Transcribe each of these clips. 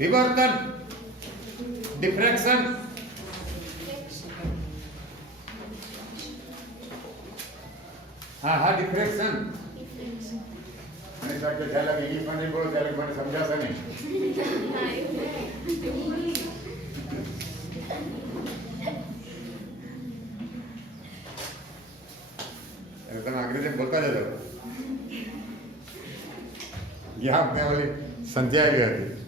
વિવર્તન, diffraction, હા હા diffraction. મને લાગે ખ્યાલ આવે ઇંગ્લિશમાં નહીં બોલો ત્યારે મને સમજાશે નહીં. તમે અંગ્રેજી બોલતા જજો. યા મેં ઓલી સંધ્યા આવી હતી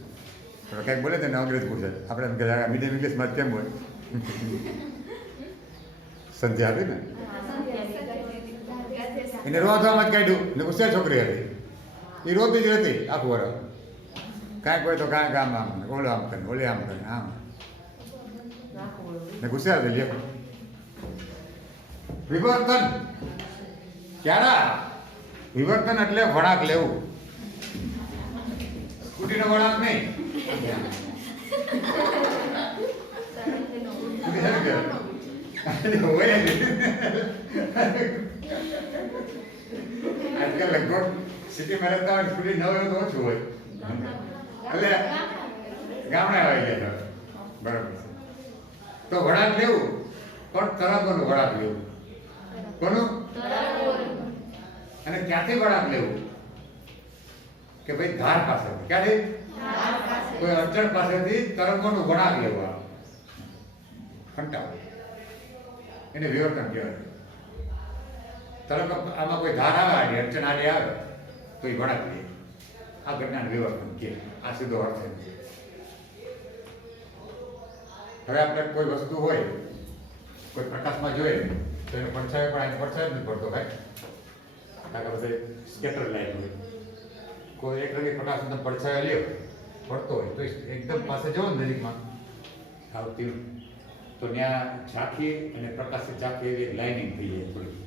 કંઈક બોલે તેને અંગ્રેજ પૂછે આપણે એમ કે મીડિયમ ઇંગ્લિશમાં કેમ હોય. સંધ્યા હતી ને એને રોવામાં જ કાઢ્યું ને હોશિયાર છોકરી હતી એ રોતી જ હતી આખું વર્ષ. કાંઈક હોય તો કાંઈક આમ આમ ઓલો આમ કરે ઓલી આમ કરે આમ ને હોશિયાર હતી લ્યો. વિવર્તન ક્યારા વિવર્તન એટલે વળાંક લેવું. સ્કૂટીનો વળાંક નહીં. આજકાલ લગભગ સિટીમાં રહેતા હોય સ્કૂટી ન હોય તો ઓછું હોય એટલે ગામડા આવી ગયા બરાબર. તો વળાંક લેવું પણ તરંગોનું વળાંક લેવું. કોનું? અને ક્યાંથી વળાંક લેવું કે ભાઈ ધાર પાસે ક્યાંથી કોઈ અડચણ પાસેથી તરંગોનું વળાંક લેવું. કંટાળ એને વિવર્તન કહેવાય. તરંગ આમાં કોઈ ધાર આવે અડચણ આડી આવે તો એ વળાંક લે. આ ઘટનાને વિવર્તન કહે. આ સીધો અર્થ છે. હવે આપણે કોઈ વસ્તુ હોય કોઈ પ્રકાશમાં જોઈએ તો એનો પડછાયો પણ અહીં પડછાયો જ નથી પડતો ભાઈ. કારણ કે બધે સ્કેટર લાઈટ હોય. કોઈ એક રંગી પ્રકાશનો પડછાયો લ્યો પડતો હોય તો એકદમ પાસે જવો ને નજીકમાં આવતી તો ત્યાં ઝાંખી અને પ્રકાશિત ઝાંખી એવી લાઇનિંગ થઈ જાય થોડી.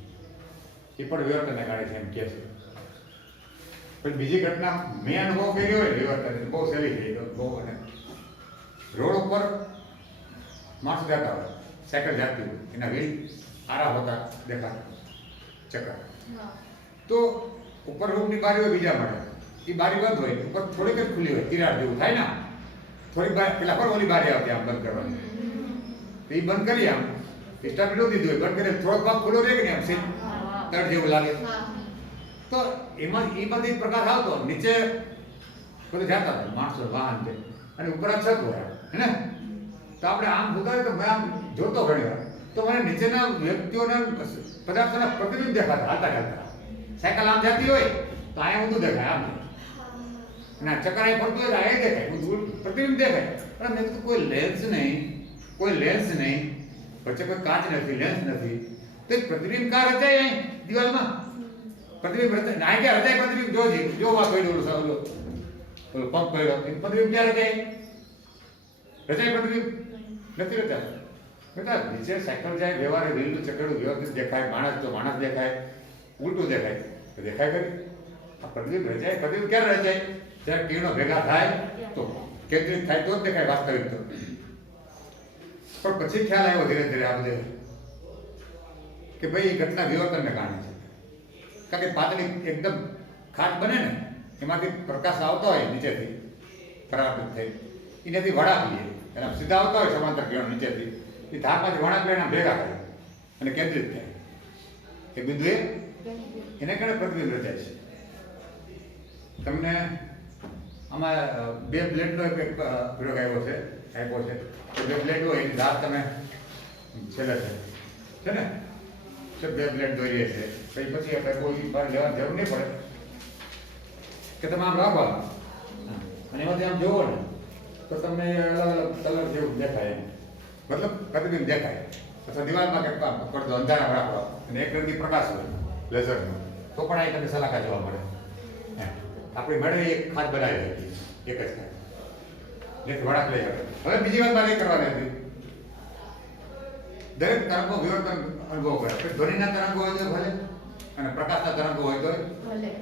એ પણ વિવર્તનને કારણે છે એમ કહે છે. પણ બીજી ઘટના મેં અનુભવ કર્યો હોય વિવર્તન બહુ સહેલી થઈ બહુ. અને રોડ ઉપર માણસો જતા હોય સાયકલ જાતી હોય એના વ્હીલ આરા હોતા દેખાતા ચક્ર તો ઉપર રૂમની બારી હોય બીજા માટે એ બારી બંધ હોય ઉપર થોડીક જ ખુલ્લી હોય તિરાડ જેવું થાય ને થોડીક બાર પેલા પર ઓલી બારી આવતી આમ બંધ કરવાની તો એ બંધ કરી આમ સ્ટાર્ટ લીધું દીધું હોય બંધ કરી થોડોક ભાગ ખુલ્લો રહે કે નહીં આમ સીટ તડ જેવું લાગે તો એમાં એ બધી પ્રકાશ આવતો નીચે બધું જતા હતા માણસો વાહન છે અને ઉપર આ છત હોય હે ને તો આપણે આમ ઉતારે તો મેં આમ જોતો ઘણી વાર તો મને નીચેના વ્યક્તિઓના પદાર્થોના પ્રતિબિંબ દેખાતા હાલતા ચાલતા. સાયકલ આમ જતી હોય તો અહીંયા ઊંધું દેખાય આમ અને ચક્કરાઈ ફરતું હોય તો આ દેખાય ઊંધું પ્રતિબિંબ દેખાય. પણ મેં કીધું કોઈ લેન્સ નહીં વચ્ચે કોઈ કાચ નથી લેન્સ નથી તો પ્રતિબિંબ કા રચાય અહીં દિવાલમાં પ્રતિબિંબ રચાય ના ક્યાં રચાય પ્રતિબિંબ જોવા પડ્યું ઓલો પંપ પડ્યો પ્રતિબિંબ ક્યાં રચાય પ્રતિબિંબ નથી રચાય. બેટા નીચે સાયકલ જાય વ્યવહારે લીલું ચકડું વ્યવસ્થિત દેખાય માણસ તો માણસ દેખાય ઉલટું દેખાય તો દેખાય કરી આ પ્રતિબિંબ રચાય. પ્રતિબિંબ ક્યારે રચાય જ્યારે કિરણો ભેગા થાય તો કેન્દ્રિત થાય તો જ દેખાય વાસ્તવિક તો. પણ પછી ખ્યાલ આવ્યો ધીરે ધીરે આ બધે કે ભાઈ એ ઘટના વિવર્તનને કારણે છે. કારણ કે પાતળી એકદમ ખાટ બને ને એમાંથી પ્રકાશ આવતો હોય નીચેથી પરાવર્તિત થઈ એનાથી વળાંક લે એના સીધા આવતા હોય સમાંતર કિરણ નીચેથી એ ધારમાંથી વળાંક લઈને ભેગા કરે અને કેન્દ્રિત થાય એ બિંદુએ એને કારણે પ્રતિબિંબ રચાય છે. તમને આમાં બે બ્લેડનો એક પ્રયોગ આપ્યો છે બે બ્લેડ હોય એની ધાર તમે છેલ્લે છે ને બે બ્લેડ દોરીએ છે પછી આપણે કોઈ બહાર લેવાની જરૂર નહીં પડે કે તમે આમ રાખો અને એમાંથી આમ જોવો ને તો તમને અલગ અલગ કલર જેવું દેખાય મતલબ પ્રતિબિંબ દેખાય. અથવા દિવાલમાં કંઈક પડતો અંધારા રાખો અને એક રંગી પ્રકાશ હોય લેઝરનો તો પણ અહીં તમને સલાકા જોવા મળે. આપણી મળે એક ખાત બનાવી હતી એક જ ખાત જેથી વળાંક લઈ આવે. હવે બીજી વાત મારે કરવાની હતી દરેક તરંગો વિવર્તન અનુભવ કરે. ધ્વનિના તરંગો હોય તો ભલે અને પ્રકાશના તરંગો હોય તો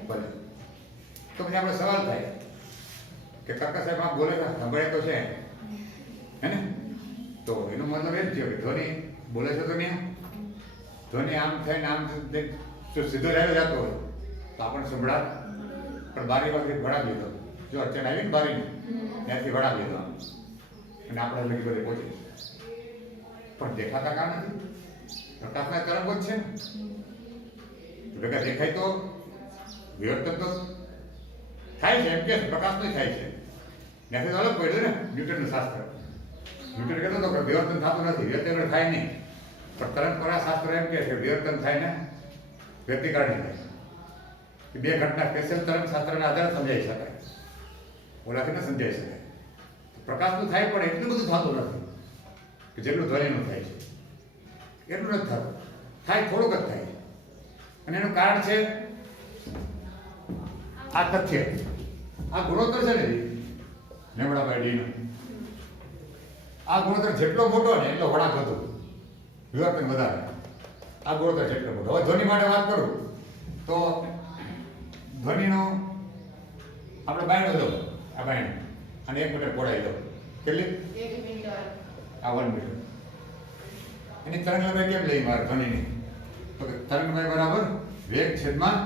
ભલે. તો પછી આપણે સવાલ થાય કે કાકા સાહેબ આપ બોલે સાંભળે તો છે હે ને તો એનો મતલબ એમ થયો કે ધ્વનિ બોલે છે તો નહીં ધ્વનિ આમ થઈને આમ સીધો રહેલો જતો હોય તો આપણને સંભળાય પણ બારી વાગી ભણા દીધો જો અડચણ આવી ને બારીને ત્યાંથી વળાવી લીધો આમ અને આપણે લગી બધે પહોંચી પણ દેખાતા કાં નથી પ્રકાશના તરંગો જ છે ને ભેગા દેખાય તો વિવર્તન તો થાય છે એમ કે પ્રકાશ નહીં થાય છે ત્યાંથી તો અલગ પડ્યું ને ન્યૂટનનું શાસ્ત્ર ન્યૂટન કહેતો હતો કે વિવર્તન થતું નથી વિવર્તન થાય નહીં પણ તરંગ શાસ્ત્ર એમ કહે છે વિવર્તન થાય ને વ્યતિકારણી થાય બે ઘટના સ્પેશિયલ તરંગ શાસ્ત્રના આધારે સમજાઈ શકાય ઓલાથી ન સમજાઈ શકાય પ્રકાશનું થાય પણ એટલું બધું થતું નથી કે જેટલું ધ્વનિનું થાય છે એટલું નથી થતું થાય થોડુંક જ થાય અને એનું કારણ છે આ તથ્ય આ ગુણોત્તર છે ને લેમડા/d આ ગુણોત્તર જેટલો મોટો ને એટલો વળાંક વધુ વિવર્તન વધારે આ ગુણોત્તર જેટલો મોટો હવે ધ્વનિ માટે વાત કરું તો ધ્વનિનો આપણે બાયણો લો આ બાયણો અને 1 મીટર પહોળાઈ લો કેટલી 1 મીટર આ 1 મીટર એની તરંગલંબાઈ કેમ લઈ મારે ધ્વનિની તો કે તરંગલંબાઈ બરાબર વેગ છેદમાં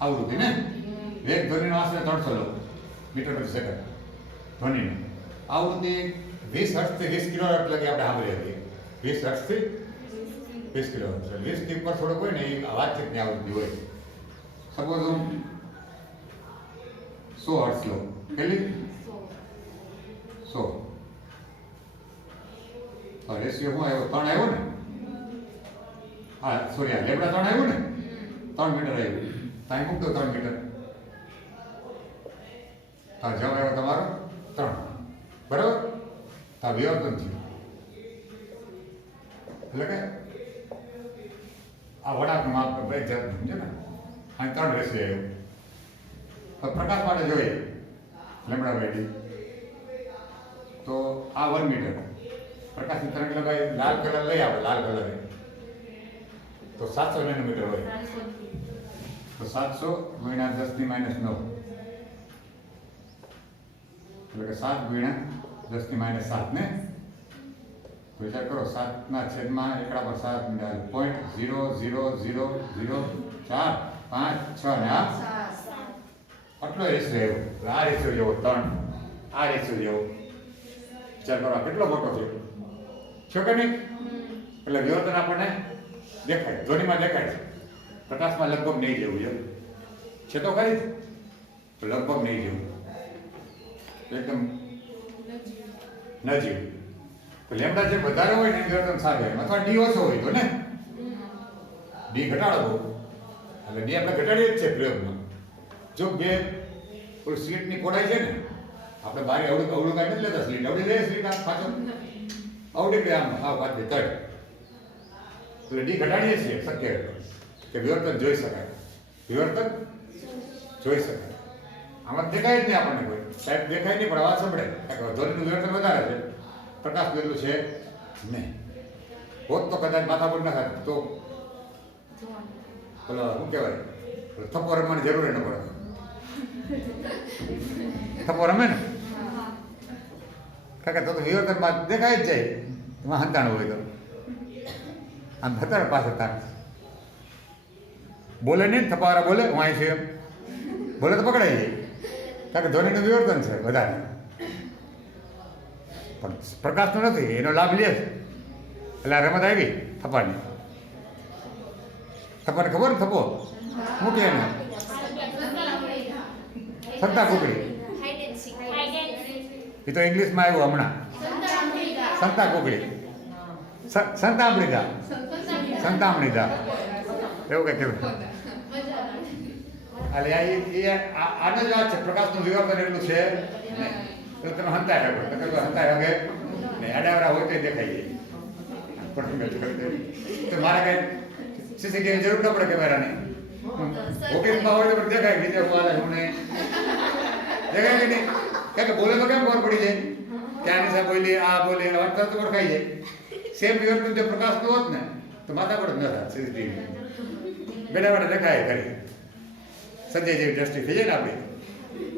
આવૃત્તિ ને વેગ ધ્વનિનો આશરે 300 લો મીટર પ્રતિ સેકન્ડ ધ્વનિનો આવૃત્તિ 20 હર્ટ્ઝથી 20 કિલોહર્ટ્ઝ લગી આપણે સાંભળી હતી 20 હર્ટ્ઝથી 20 કિલોહર્ટ્ઝ 20 થી ઉપર થોડુંક હોય ને એ વાતચીતની આવૃત્તિ હોય સપોઝ હું 100 હર્ટ્ઝ લો કેટલી 100 રેશિયો શું આવ્યો 3 આવ્યો ને હા સોરી આ લેબડા 3 આવ્યું ને 3 મીટર આવ્યું ત્યાં મૂકતો 3 મીટર હા જવાબ આવ્યો તમારો 3 બરાબર આ વિવર્તન થયું એટલે કે આ વળાંકનું માપ બે જાતનું સમજે ને આ 3 રેશિયો આવ્યો તો પ્રકાશ માટે જોઈએ લેમડા/d તો આ 1 મીટર પ્રકાશની તરંગલંબાઈ લાલ કલર લઈ આવે લાલ કલર તો 700 નેનોમીટર હોય તો 700 ગુણ્યા 10 ની -9 એટલે કે 7 ગુણ્યા 10 ની -7 ને વિચાર કરો 7 ના છેદમાં એકડા પર 7.00004 5 6 ને આટલો રેશિયો આવ્યો આ રેશિયો જેવો 3 આ રેશિયો જેવો વિચાર કરો કેટલો મોટો થયો છો કે નહીં એટલે વિવર્તન આપણને દેખાય ધ્વનિમાં દેખાય છે પ્રકાશમાં લગભગ નહીં જેવું છે તો કઈ લગભગ નહીં જેવું એકદમ નજીક તો લેમડા જે વધારે હોય ને વિવર્તન સારું હોય અથવા ડી ઓછો હોય તો ને ડી ઘટાડો એટલે ડી આપણે ઘટાડીએ જ છે પ્રયોગમાં જો બે કોઈ સ્લીટની પહોળાઈ છે ને આપણે બારી અવળું કાઢી નથી લેતા સ્લીટ અવળી લઈએ સ્લીટ આમ પાછો અવળી ગયા આમ હા પાછી તડ એટલે ડી ઘટાડીએ છીએ શક્ય કે વિવર્તન જોઈ શકાય વિવર્તન જોઈ શકાય આમાં દેખાય જ નહીં આપણને કોઈ સાહેબ દેખાય નહીં પણ અવાજ સંભળે ધ્વનિનું વિવર્તન વધારે છે પ્રકાશ પેલું છે નહીં હોત તો કદાચ માથા પર ના થાય તો પેલો શું કહેવાય થપ્પો રમવાની જરૂર ન પડે થપ્પો રમે ને કાકા તો વિવર્તન બાદ દેખાય જ જાય એમાં હંતાણ હોય તો આમ થતા પાસે તાર બોલે નહીં થપાવાળા બોલે હું અહીં છું એમ બોલે તો પકડાઈ જાય કારણ કે ધ્વનિનું વિવર્તન છે વધારે પણ પ્રકાશનો નથી એનો લાભ લે છે એટલે આ રમત આવી થપાની થપાને ખબર ને થપ્પો મૂકી એને સંતા કુકડી એ તો ઇંગ્લિશમાં આવ્યું હમણાં સંતા કુકડી સંતામણીદા સંતામણીદા એવું કંઈક કેવું એટલે આનો જ વાત છે પ્રકાશનું વિવર્તન એટલું છે એટલે તમે હંતાય શકો તમે હંતાય હગે ને આડાવડા હોય તો દેખાઈ જાય તો મારે કઈ સીસીટીવીની જરૂર ન પડે કેમેરાની ઓફિસમાં હોય તો પણ દેખાય બીજે હું નહીં દેખાય કે નહીં કારણ કે બોલે તો કેમ ખબર પડી જાય ક્યાં નિશા બોલી આ બોલી વાત તો ઓળખાઈ જાય સેમ વિવર્તન જો પ્રકાશનું હોત ને તો માથા પર જ ન થાય સીસીટીવી બેઠા બેઠા દેખાય ખરી સંજય જેવી દ્રષ્ટિ થઈ જાય ને આપણી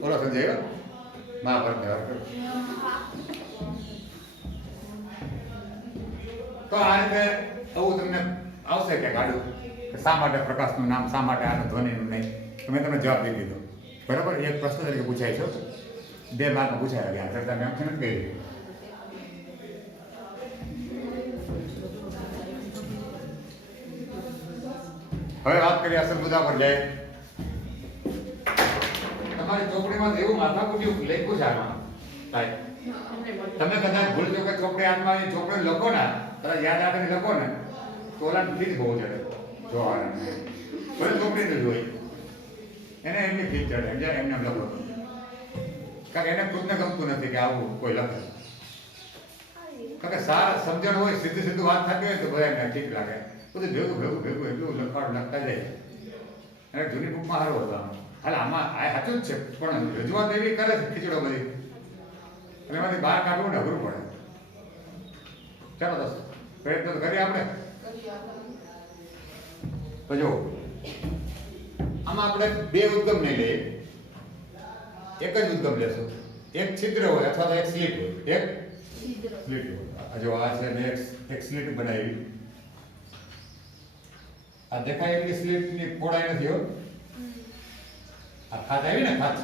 ઓલો સંજય મહાભારતને વાત કરો તો આ રીતે આવું તમને આવશે કે કાઢું કે શા માટે પ્રકાશનું નામ શા માટે આનું ધ્વનિનું નહીં તો મેં તમને જવાબ દઈ દીધો બરાબર એક પ્રશ્ન તરીકે પૂછાય છે 2 માર્કમાં પૂછાય ગયા ચર્ચા મેં નથી કરી. હવે વાત કરીએ અસલ મુદ્દા પર જાય. તમારી ચોપડીમાં જેવું માથાકૂટ્યું લખ્યું છે આમાં સાહેબ, તમે કદાચ ભૂલ જો કે ચોપડી હાથમાં એ ચોપડી લખો ને કદાચ યાદ રાખીને લખો ને તો ઓલા ફીસ બહુ ચડે જોવાના ભલે ચોપડી ને જોઈ એને એમની ફીસ ચડે એમને લખો કારણ કે એને ખુદને ગમતું નથી કે આવું કોઈ લખે કારણ કે સારા સમજણ હોય સીધું વાત થતી હોય તો બધા એમને ઠીક લાગે બધું ભેગું એટલું લખતા જાય અને જૂની બુકમાં સારું હતું હાલ આમાં આ સાચું જ છે પણ રજૂઆત એવી કરે છે ખીચડો બધી અને એમાંથી બહાર કાઢવું ને અઘરું પડે. ચાલો દોસ્ત પ્રયત્ન તો કરીએ આપણે. તો જો આમાં આપણે 2 ઉદ્ગમ નહીં લઈએ, એક જ ઉદ્ગમ લેશું. એક છિદ્ર હોય અથવા તો એક સ્લિટ હોય, એક સ્લિટ હોય. જો આ છે ને એક સ્લિટ બનાવી. આ દેખાય એટલી સ્લિટની પહોળાઈ નથી હો. આ ખાત આવી ને ખાત,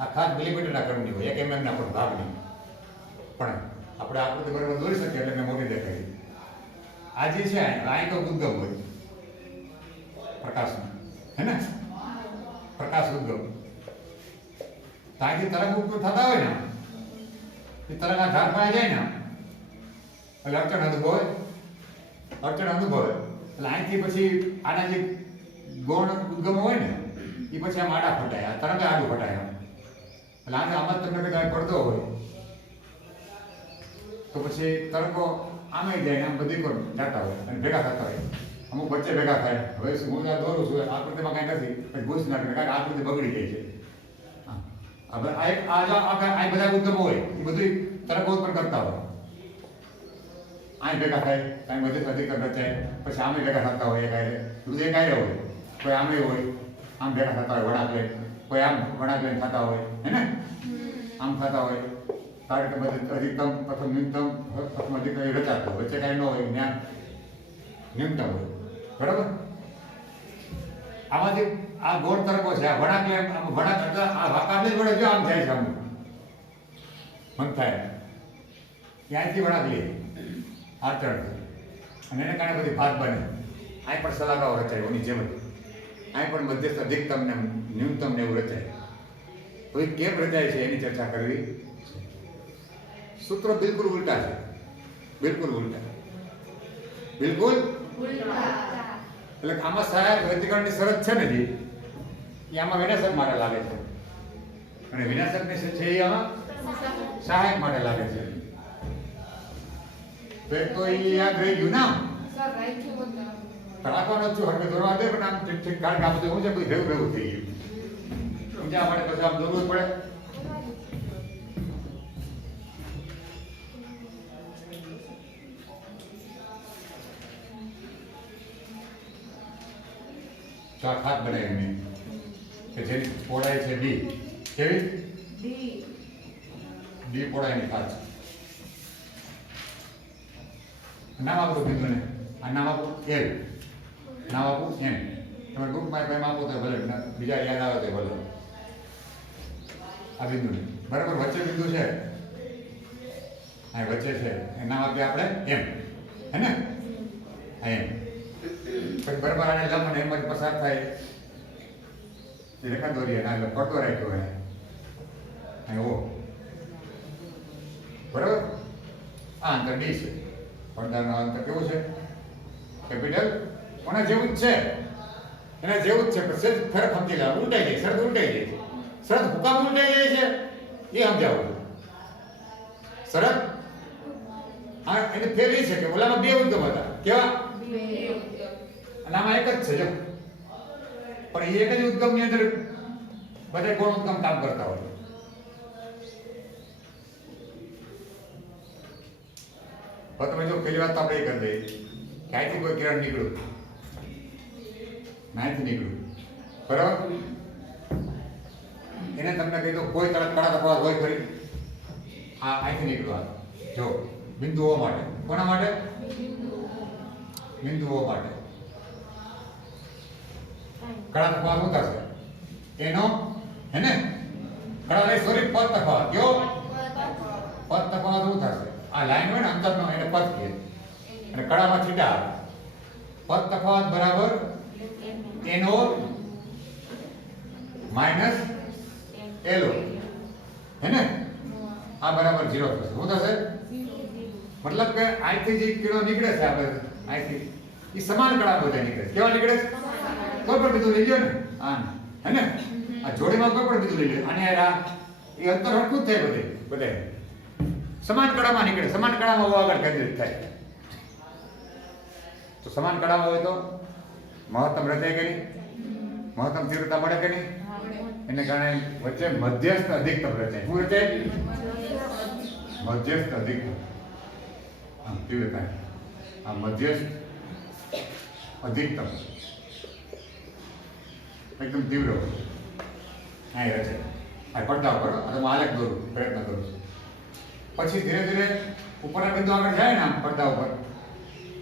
આ ખાત મિલીમીટરના ક્રમની હોય, 1 mm ના પણ ભાગની. પણ આપણે આકૃતિ બરાબર દોરી શકીએ એટલે મેં મોટી દેખાડી. આ જે છે આ એક ઉદ્ગમ હોય પ્રકાશનો, હે ને પ્રકાશ ઉદ્ગમ. ત્યાંથી તરંગ ઉત્પન્ન થતા હોય ને એ તરંગ આ ધારમાં જાય ને એટલે અડચણ અનુભવે એટલે અહીંથી પછી આના જે ગૌણ ઉદ્ગમ હોય ને એ પછી આમ આડા ફટાય, આ તરંગ આડું ફટાય એટલે આમાં તમને કદાચ પડતો હોય તો પછી તરંગો આમે જાય ને આમ બધી પર જતા હોય અને ભેગા થતા હોય. અમુક વચ્ચે ભેગા થાય. હવે હું આ દોરું છું આકૃતિમાં કાંઈ નથી પછી ભૂસ નાખે કારણ કે આકૃતિ બગડી જાય છે. હવે આ બધા ઉદ્ગમો હોય એ બધું તરંગો ઉત્પન્ન કરતા હોય. આય ભેગા થાય કાંઈ વધુ અધિક રચાય પછી આમે ભેગા થતા હોય. બધું એક આયરે હોય, કોઈ આમે હોય આમ ભેગા થતા હોય વળાંક લઈને, કોઈ આમ વળાંક લઈને થતા હોય, હે ને આમ થતા હોય. કારણ કે બધું અધિકતમ પ્રથમ ન્યૂનતમ પ્રથમ અધિકતમ એ રચાતું હોય, વચ્ચે કાંઈ ન હોય, જ્ઞાન ન્યૂનતમ હોય. બરાબર. આમાંથી આ ગોળ તરંગો છે આ વળાંક લઈને વળાંક એટલે આ વાંકાને જ વળે જો આમ જાય છે આમ મન થાય ત્યાંથી વળાંક લઈએ આચરણ અને એને કારણે બધી ભાત બને. અહીં પણ સલાગાઓ રચાય એની જેમ જ અહીં પણ મધ્યસ્થ અધિકતમ ને ન્યૂનતમ ને એવું રચાય. તો એ કેમ રચાય છે એની ચર્ચા કરવી. સૂત્રો બિલકુલ ઉલટા છે, બિલકુલ ઉલટા. એટલે આમાં સહાયક વર્ગીકરણની શરત છે ને જે એ આમાં વિનાશક માટે લાગે છે અને વિનાશકની છે એ આમાં સહાયક માટે લાગે છે. તો એ યાદ રહી ગયું ના રાખવાનો છું હરકે દોરવા દે પણ આમ ઠીક કારણ કે આ બધું હું છે બધું ભેગું થઈ ગયું સમજ્યા માટે પછી આમ દોરવું પડે. તો આ ખાત બનાવી મેં કે જેની પહોળાઈ છે ડી. કેવી ડી પહોળાઈની ખાત છે. નામ આપો બિંદુને, આ નામ આપો એલ, નામ આપો એમ. તમારે ગ્રુપમાં કંઈ આપો તો ભલે, બીજા યાદ આવે તો ભલે. આ બિંદુને બરાબર વચ્ચે બિંદુ છે, આ વચ્ચે છે એ નામ આપીએ આપણે એમ, હે ને આ એમ. પછી બરાબર આને લંબ અને એમ જ પસાર થાય એ રેખા દોરીએ ના એટલે પડતો રાખ્યો એને અહીં ઓ બરાબર. આ અંતર ડી છે, પડદાનું અંતર કેવું છે કેપિટલ કોના જેવું જ છે, એના જેવું જ છે. પણ સહેજ ફરક સમજી લે, ઉલટાઈ જાય, શરત ઉલટાઈ જાય છે. શરત હુકામ ઉલટાઈ જાય છે એ સમજાવું. શરત હા એને ફેર એ છે કે ઓલામાં 2 ઉદ્ગમ હતા. કેવા? અને આમાં એક જ છે જો, પણ એ એક જ ઉદ્ગમની અંદર બધા ગૌણ ઉદ્ગમ કામ કરતા હોય. હવે તમે જો પેલી વાત તો આપણે એ કરી દઈએ કે અહીંથી કોઈ કિરણ નીકળ્યું, અહીંથી નીકળ્યું બરાબર, એને તમને કહી દો કોઈ તરત કડા તપાસ હોય ખરી. આ અહીંથી નીકળ્યું જો બિંદુઓ માટે. કોના માટે? બિંદુઓ માટે. કડા તપાસ હોતા છે એનો, હે ને કડા નહીં સોરી પદ તફાવત કયો પદ તફાવત શું થશે આ લાઈન હોય ને અંતરનો એને પદ કહે અને કડામાં થીટા આવે પદ તફાવત બરાબર એનો માઇનસ એલો હે ને આ બરાબર 0 થશે શું થશે મતલબ કે અહીંથી જે કિલો નીકળે છે આપણે અહીંથી એ સમાન કડા બધા નીકળે છે કેવા નીકળે છે કોઈ પણ બીજું લઈ લ્યો ને આ હે ને આ જોડીમાં કોઈ પણ બીજું લઈ લ્યો અને આ એ અંતર હરખું જ થાય બધે સમાન કડામાં નીકળે સમાન કડામાં આગળ કેન્દ્રિત થાય તો સમાન કડામાં હોય તો મહત્તમ રચાય કે નહીં મહત્તમ તીવ્રતા મળે કે નહીં એને કારણે વચ્ચે મધ્યસ્થ અધિકતમ રચાય શું રચાય મધ્યસ્થ અધિકતમ તીવ્રતા આ મધ્યસ્થ અધિકતમ એકદમ તીવ્ર અહીં રચાય આ પડદા ઉપર અને હું આલેખ દોરું પ્રયત્ન કરું છું પછી ધીરે ધીરે ઉપરના બિંદુ આગળ જાય ને આમ પડદા ઉપર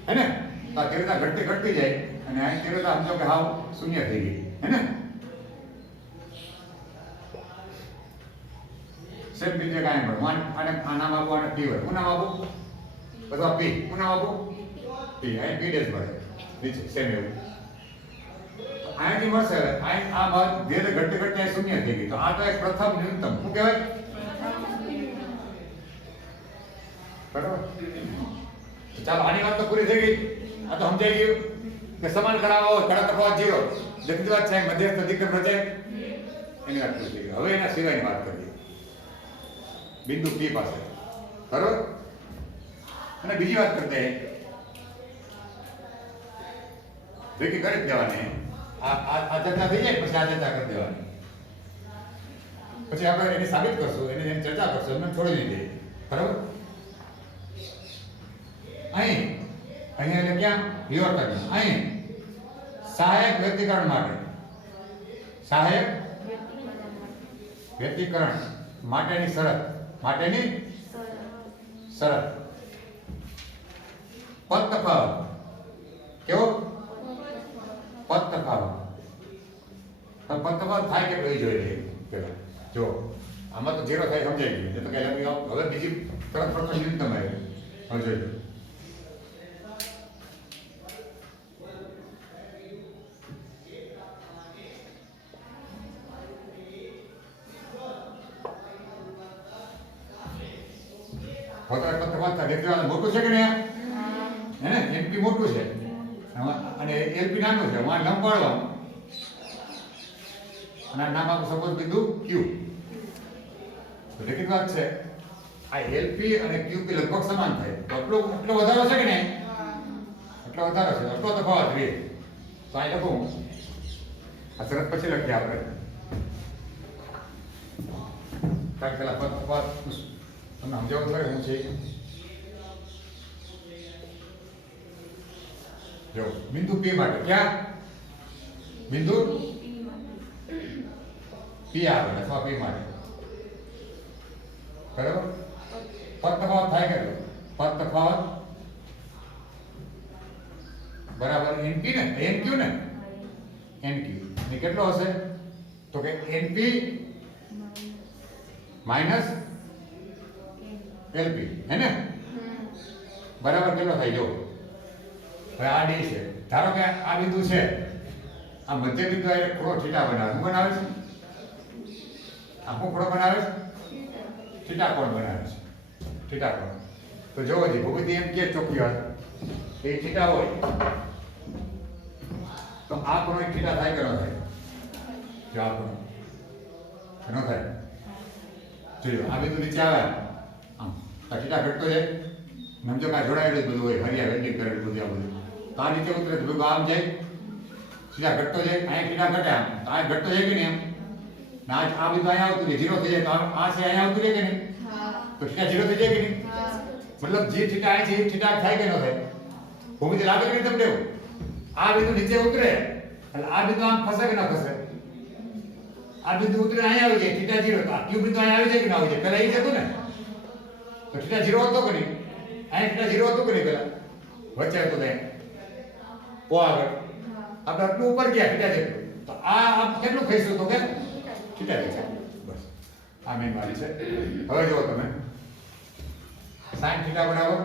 હે ને તો આ તીવ્રતા ઘટતી જાય અને અહીં તીવ્રતા સમજો કે હાવ શૂન્ય થઈ ગઈ હે ને સેમ બીજે કાંઈ પણ આને આ નામ આપું આને ટી હોય હું નામ આપું અથવા પી હું નામ આપું પી અહીં પી ડેશ મળે નીચે સેમ એવું અહીંથી મળશે અહીં આ બાદ ધીરે ઘટતી શૂન્ય થઈ ગઈ તો આ તો એક પ્રથમ ન્યૂનતમ શું કહેવાય બરાબર ચાલો આની વાત તો પૂરી થઈ ગઈ આ તો સમજાઈ ગયું કે સમાન કડામાં હોય કડા તફાવત 0 જગત વાત છે મધ્યસ્થ અધિકતમ રચાય એની વાત પૂરી થઈ ગઈ હવે એના સિવાયની વાત કરીએ બિંદુ P પાસે બરાબર અને બીજી વાત કરતે ભેગી કરી જ દેવાની આ ચર્ચા થઈ જાય પછી આ ચર્ચા કરી દેવાની પછી આપણે એને સાબિત કરશું એની ચર્ચા કરશું એમને છોડી દીધી બરાબર અહીં એટલે ક્યાં વિવર્તન અહીં સહાયક વ્યક્તિકરણ માટે સહાયક વ્યક્તિકરણ માટેની શરત પદ તફાવત કેવો પદ તફાવત થાય કે નહીં જોઈએ પેલા જો આમાં તો 0 થાય સમજાય ગયું એટલે કે હવે બીજી તરફ પ્રથમ ન્યૂનતમ આવે હવે જોઈ મોટું છે કે નહીં હે ને એમપી મોટું છે અને એલપી નાનું છે વાં લંબાડવાનું અને નામ આપું સપોઝ બિંદુ ક્યુ તો કેટલી વાત છે આ એલપી અને ક્યુપી લગભગ સમાન થાય તો એટલો વધારો છે કે નહીં એટલો વધારો છે એટલો તફાવત રહે તો અહીં લખું આ શરત પછી લખીએ આપણે કારણ પેલા પદ તફાવત તમને સમજાવવું પડે હું છે જો બિંદુ P માટે ક્યાં બિંદુ P આવે અથવા P માટે બરાબર પદ તફાવત થાય કે પદ તફાવત બરાબર NP ને NQ ને NQ ને કેટલો હશે તો કે NP માઈનસ LP હે ને બરાબર કેટલો થાય જો હવે આ ડી છે ધારો કે આ બિંદુ છે આ મધ્ય બિંદુ આ ખૂણો થીટા બનાવે શું બનાવે છે આ ખૂણો બનાવે છે થીટા કોણ બનાવે છે થીટા કોણ તો જોવો જી ભૂમિતિ એમ કે ચોખ્ખી વાત એ થીટા હોય તો આ ખૂણો એક થીટા થાય કે ન થાય જો આ ખૂણો ન થાય જોયો આ બિંદુ નીચે આવે આમ આ થીટા ઘટતો જાય સમજો કે આ જોડાયેલું બધું હોય હરિયા વેલ્ડિંગ કરેલું બધું આ બધું તો આ નીચે ઉતરે તો ભેગું આમ જાય સીધા ઘટતો જાય અહીંયા સીધા ઘટે આમ તો આ ઘટતો જાય કે નહીં એમ ના આ બધું અહીંયા આવતું જાય 0 થઈ જાય તો આ છે અહીંયા આવતું જાય કે નહીં તો થીટા 0 થઈ જાય કે નહીં મતલબ જે થીટા અહીં છે એ થીટા થાય કે ન થાય ભૂમિતિ લાગે કે નહીં તમને આ બિંદુ નીચે ઉતરે એટલે આ બિંદુ આમ ફસે કે ના ફસે આ બિંદુ ઉતરે અહીંયા આવી જાય થીટા 0 તો આ ક્યુ બિંદુ અહીંયા આવી જાય કે ના આવી જાય પહેલા અહીં જતું ને તો થીટા 0 હતો કે નહીં અહીંયા થીટા 0 હતું કે નહીં પહેલા વચ્ચે હતું ત્યાં ઓ આગળ આપણે આટલું ઉપર ગયા થીટા જેટલું તો આ આમ કેટલું ખઈશું તો કે થીટા જેટલું બસ આ મેન વાત છે. હવે જુઓ તમે sin થીટા બરાબર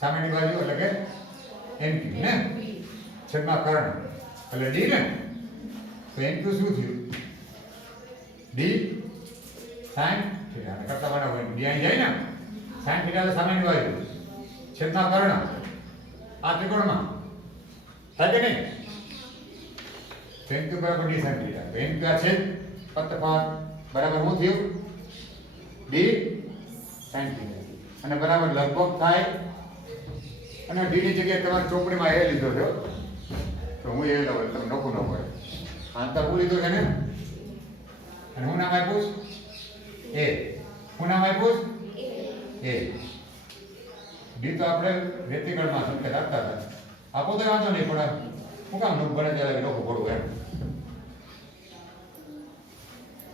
સામેની બાજુ એટલે કે n ને છેદમાં કર્ણ એટલે d ને તો n શું થયું d sin થીટા અને કરતા બરાબર d અહીં જાય ને sin થીટા તો સામેની બાજુ છેદમાં કર્ણ આ ત્રિકોણમાં થાય કે નહીં n ક્યુબ બરાબર d sin થીટા તો n ક્યુ આ છેદ પદ બરાબર શું થયું d sin થીટા અને બરાબર લગભગ થાય અને d ની જગ્યાએ તમારે ચોપડીમાં a લીધો છે તો હું એ લઉં તમે નોખું ન પડે અંતર હું લીધું છે ને અને હું નામ આપ્યું a હું નામ આપ્યું a d તો આપણે વ્યક્તિગતમાં સંકેત આપતા હતા આપો તો વાંધો નહીં પણ હું કામ નોખ બને ત્યારે નોખું પડવું એમ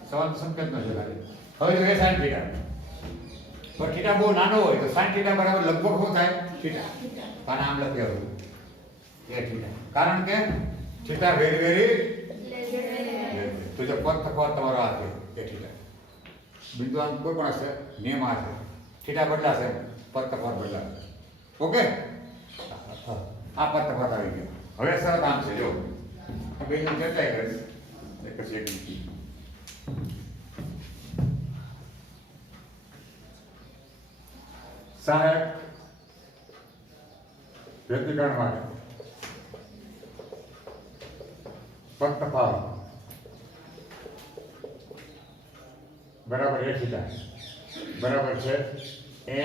સવાલ સંકેત નો છે ખાલી. હવે જો એ sin થીટા તો થીટા બહુ નાનો હોય તો sin થીટા બરાબર લગભગ શું થાય થીટા કારણ આમ લખી આવું એ થીટા કારણ કે થીટા વેરી તો જો પદ તફાવત તમારો આ છે એ થીટા બિંદુ આમ કોઈ પણ હશે નિયમ આ છે થીટા બદલાશે પદ તફાવત બદલાશે ઓકે આ પદ તફાવત આવી ગયો. હવે સરળ કામ છે જો બે ચર્ચા કરીશ એક પછી એક સહાયક વ્યક્તિકરણ માટે પદ તફાવત બરાબર a થીટા બરાબર છે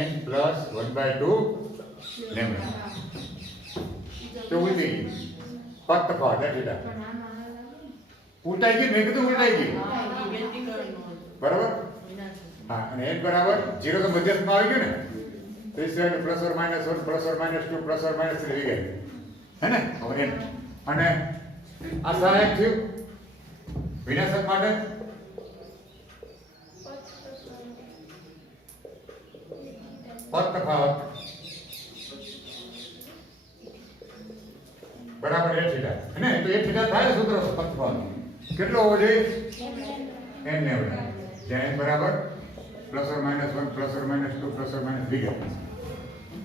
n પ્લસ 1/2 લેમ્ડા તો ઉલટી ગઈ પદ તફાવત a થીટા ઉલટાઈ ગઈ મેં કીધું ઉલટાઈ ગઈ બરાબર હા અને n બરાબર 0 તો મધ્યસ્થમાં આવી ગયું ને this is plus or minus 1 plus or minus 2 plus or minus 3 again है ना और n અને આ સહાયક થયું વિનાશક માટે પદ તફાવત બરાબર a થીટા ને તો a થીટા થાય સૂત્ર પદ તફાવત કેટલો હોવો જોઈએ n ને જ્યાં n બરાબર plus or minus 1 plus or minus 2 plus or minus 3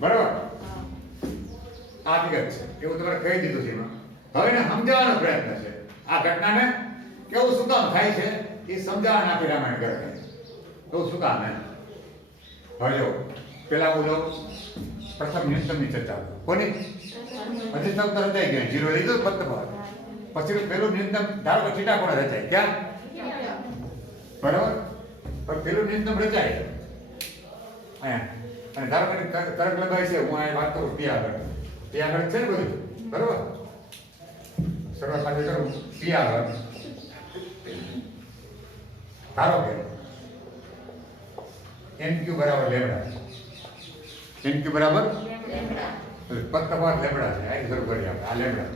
બરાબર આ વિગત છે એવું તમારે કહી દીધું છે એમાં હવે એને સમજાવવાનો પ્રયત્ન છે આ ઘટનાને કેવું શું કામ થાય છે એ સમજાવવાના આપી રામાયણ કરે તો શું કામ હે હવે જો પેલા બોલો પ્રથમ ન્યૂનતમની ચર્ચા કોની અધિષ્ઠાન તો રચાઈ ગયા 0 લીધો પદ તફાવત પછી પેલું ન્યૂનતમ ધારો કે થીટા કોણ રચાય ક્યાં બરાબર પણ પેલું ન્યૂનતમ રચાય અહીંયા અને ધારો કે તરક લગાય છે હું આ વાત કરું p આગળ છે ને બધું બરાબર શરૂઆત સાથે કરું p આગળ ધારો કે nq બરાબર લેમ્ડા nq બરાબર લેમ્ડા પદ તફાવત લેમ્ડા છે આ જરૂર કરી આપણે આ લેમ્ડા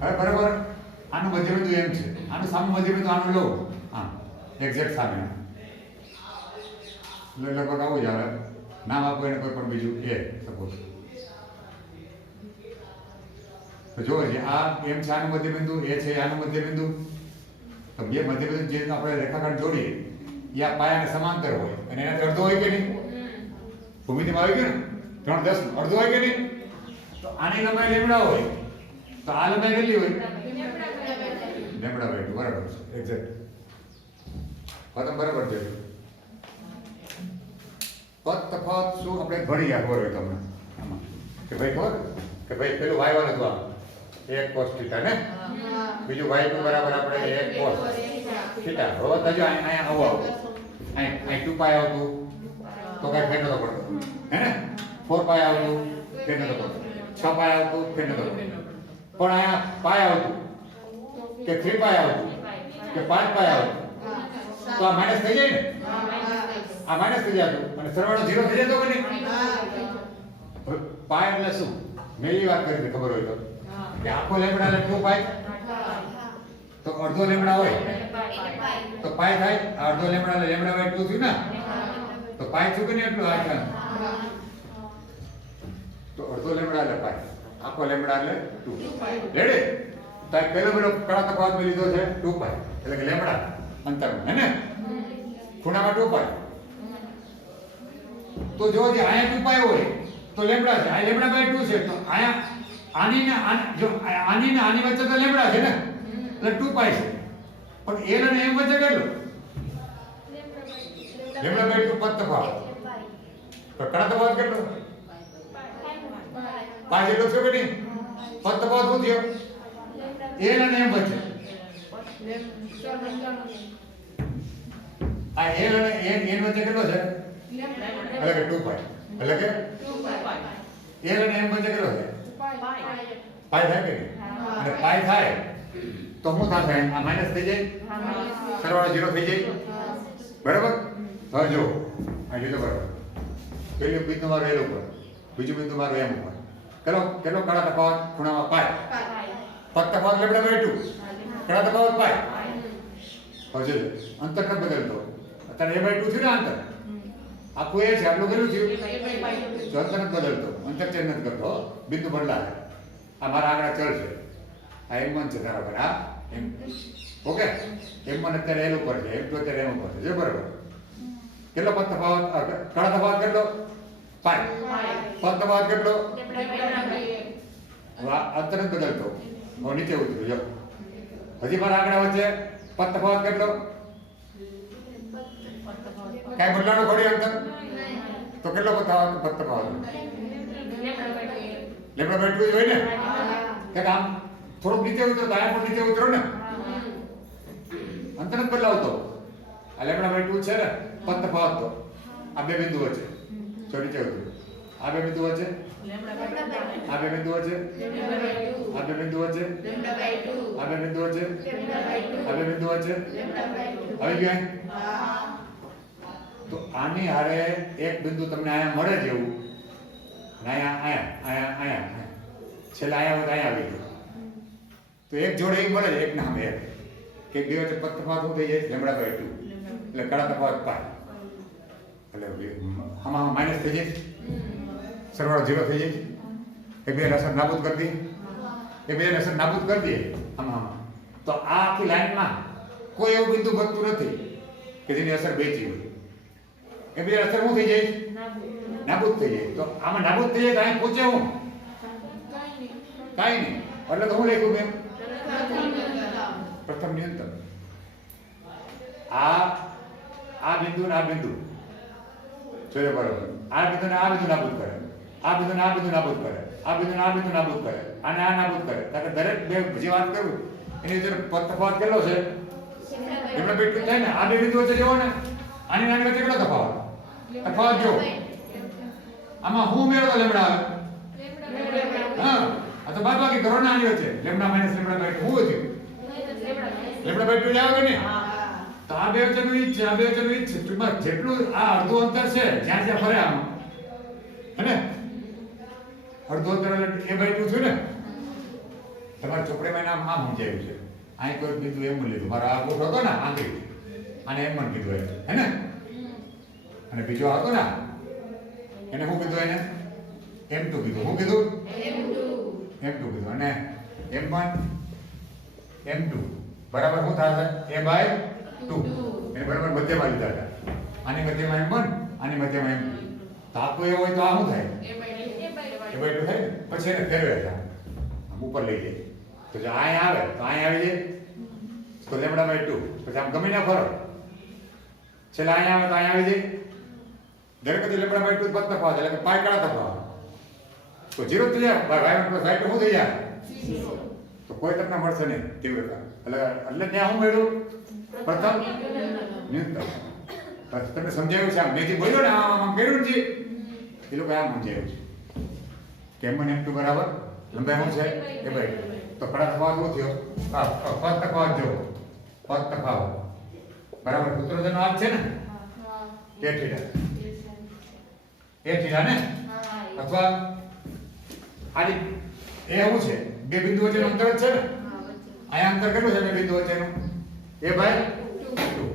હવે બરાબર આનું મધ્યબિંદુ એમ છે આનું સામે મધ્યબિંદુ આનું લો હા એક્ઝેક્ટ સામે લગભગ આવું જ આવે નામ આપો એને કોઈ પણ બીજું એ સપોઝ તો જો આ એમ છે આનું મધ્યબિંદુ એ છે આનું મધ્યબિંદુ તો બે મધ્યબિંદુ જે આપણે રેખાખંડ જોડીએ એ આ પાયાને સમાંતર હોય અને એનાથી અડધો હોય કે નહીં ભૂમિતિમાં આવી ગયું ને 3/10 અડધો હોય કે નહીં તો આની લંબાઈ લેમ્ડા હોય તો આ લંબાઈ કેટલી હોય લેમ્ડા બાય 2 બરાબર છે એક્ઝેક્ટ ખતમ બરાબર છે પદ તફાવત શું આપણે ભણી ગયા ખબર હોય તમને આમાં કે ભાઈ ખબર કે ભાઈ પેલું y1 હતું આ 1 cos θ ને બીજું y2 બરાબર આપણે 1 cos θ હવે તજો અહીંયા આવો અહીં 2 પાય આવતું તો કઈ ફેર નતો પડતો હે ને 4 પાય આવતું ફેર નતો પડતો 6 પાય આવતું ફેર નતો પડતો પણ અહીંયા પાય આવતું કે 3 પાય આવતું કે 5 પાય આવતું તો આ માઈનસ થઈ જાય ને આ માઈનસ થઈ જતું અને સરવાળો 0 થઈ જતો કે નહીં પાય એટલે શું મેં એ વાત કરી ખબર હોય તો કે આખો લેમ્ડા એટલે શું પાય તો અડધો લેમ્ડા હોય તો પાય થાય અડધો લેમ્ડા એટલે લેમ્ડા બાય 2 થયું ને તો પાય શું કે નહીં એટલું આ તો અડધો લેમ્ડા એટલે પાય આખો લેમડા એટલે 2 રેડી તો આ પેલો કડા તફાવત મેં લીધો છે 2π એટલે કે લેમડા અંતરમાં હે ને ખૂણામાં 2π તો જો જે અહીંયા 2π હોય તો લેમડા છે આ લેમડા બાય 2 છે તો અહીંયા આની ને આની વચ્ચે તો લેમડા છે ને એટલે 2π છે પણ l અને m વચ્ચે કેટલો લેમડા બાય 2 પદ તફાવત તો કડા તફાવત કેટલો 5 જેટલો થયો કે નહીં પદ તફાવત શું થયો l અને m વચ્ચે આ l અને n વચ્ચે કેટલો છે એટલે કે 2π એટલે કે l અને m વચ્ચે કેટલો છે પાઈ થાય કે અને પાઈ થાય તો શું થશે આ માઈનસ થઈ જાય સરવાળો 0 થઈ જાય બરાબર હવે જો આ લીધો બરાબર પેલું બિંદુ મારું l ઉપર બીજું બિંદુ મારું m ઉપર કેટલો કડા તફાવત ખૂણામાં પાઈ પદ તફાવત લેમડા બાય 2 કડા તફાવત પાઈ હવે અંતર ન બદલતો અત્યારે a બાય 2 થયું ને અંતર આખું એ છે આટલું કેટલું થયું જો અંતર ન બદલતો અંતર ચેન્જ નથી કરતો બિંદુ બદલાય આ મારા આગળ ચલ છે આ m1 છે તારા પર આ m ઓકે m1 અત્યારે l ઉપર છે m2 અત્યારે m ઉપર છે જો બરાબર કેટલો પદ તફાવત કડા તફાવત કેટલો પાઈ પદ તફાવત કેટલો અંતર નથી બદલતો હવે નીચે ઉતર્યું જો હજી મારા આગળ વચ્ચે પદ તફાવત કેટલો કાંઈ બદલાણો ખોડી અંતર તો કેટલો પદ તફાવત લેમડા બાય 2 હોય ને કે આમ થોડુંક નીચે ઉતરો તો આયા પણ નીચે ઉતરો ને અંતર જ બદલાવતો આ લેમડા બાય 2 છે ને પદ તફાવત તો આ બે બિંદુ વચ્ચે જો નીચે ઉતરો આ બે બિંદુ વચ્ચે આ બે બિંદુ વચ્ચે આ બે બિંદુ વચ્ચે આ બે બિંદુ વચ્ચે આ બે બિંદુ વચ્ચે આવી ગયા તો આની હારે એક બિંદુ તમને અહીંયા મળે જેવું અને અહીંયા છેલ્લા અહીંયા હોય અહીંયા આવી ગયું તો એક જોડે એક મળે એક નામ એક કે બે વચ્ચે પદ તફાવત શું થઈ જાય લેમડા બાય 2 એટલે કડા તફાવત પાય એટલે આમાં માઇનસ થઈ જાય સરવાળો 0 થઈ જાય એ બે અસર નાબૂદ કરી દઈએ એ બે અસર નાબૂદ કરી દઈએ આમાં તો આ આખી લાઈનમાં કોઈ એવું બિંદુ બચતું નથી કે જેની અસર બેચી હોય એ બે અસર શું થઈ જાય નાબૂદ થઈ જાય તો આમાં નાબૂદ થઈ જાય તો અહીં પહોંચે હું કાંઈ નહીં એટલે તો હું લખ્યું મેં પ્રથમ નિયંત્રણ આ બિંદુ ને આ બિંદુ જોયો બરોબર આ બિંદુ ને આ બિંદુ નાબૂદ કરે આ બિંદુ ને આ બિંદુ નાબૂદ કરે આ બિંદુ ને આ બિંદુ નાબૂદ કરે અને આ નાબૂદ કરે કારણ કે દરેક બે જે વાત કરું એની અંદર પદ તફાવત કેટલો છે એમણે પેટલું થાય ને આ બે બિંદુ વચ્ચે જોવો ને આની નાની વચ્ચે કેટલો તફાવત જો આમાં હું મેળવો લેમડા હા આ તો બાદબાકી કરો ને આની વચ્ચે લેમડા માઈનસ લેમડા બાય 2 હું થયું લેમડા બાય 2 આવે ને તો આ બે વચ્ચેનું ઈ છે આ બે વચ્ચેનું ઈ છે ટૂંકમાં જેટલું આ અડધું અંતર છે જ્યાં જ્યાં ફરે આમ હે અડધું અંતર એટલે a બાય 2 થયું ને તમારા ચોપડીમાં નામ આમ સમજાયું છે અહીં કોઈ બિંદુ એમ લીધું મારો આ ગોઠો હતો ને આંગળી આને એમ કીધું હે ને અને બીજો હતો ને એને શું કીધું એને m2 કીધું શું કીધું m2 કીધું અને m1 m2 બરાબર શું થશે a બાય 2 એને બરાબર મધ્યમાં લીધા હતા આની મધ્યમાં m1 આની મધ્યમાં m2 તો આ કોઈ હોય તો આ શું થાય a બાય 2 થાય પછી એને ફેરવે છે આમ ઉપર લઈ જાય તો જો અહીંયા આવે તો અહીંયા આવી જાય તો લેમડા બાય 2 પછી આમ ગમે ના ફરો છેલ્લા અહીંયા આવે તો અહીંયા આવી જાય દરેક લેમડા બાય 2 પદ તફાવત એટલે કે પાઈ કડા તફાવત તો 0 થઈ જાય y1 + y2 શું થઈ જાય તો કોઈ તમને મળશે નહીં તીવ્રતા એટલે ત્યાં હું મેળવું પ્રથમ ન્યૂનતમ તમને સમજાયું છે આમ મેં જે બોલ્યો ને આમ કર્યું છે એ લોકો આમ સમજાયું છે કે m1 m2 બરાબર લંબાઈ શું છે a બાય 2 તો કડા તફાવત શું થયો પદ તફાવત જો પદ તફાવત બરાબર સૂત્ર તેનો આ છે ને a થીટા ને અથવા આની એ શું છે બે બિંદુ વચ્ચેનું અંતર જ છે ને અહીંયા અંતર કેટલું છે બે બિંદુ વચ્ચેનું a બાય 2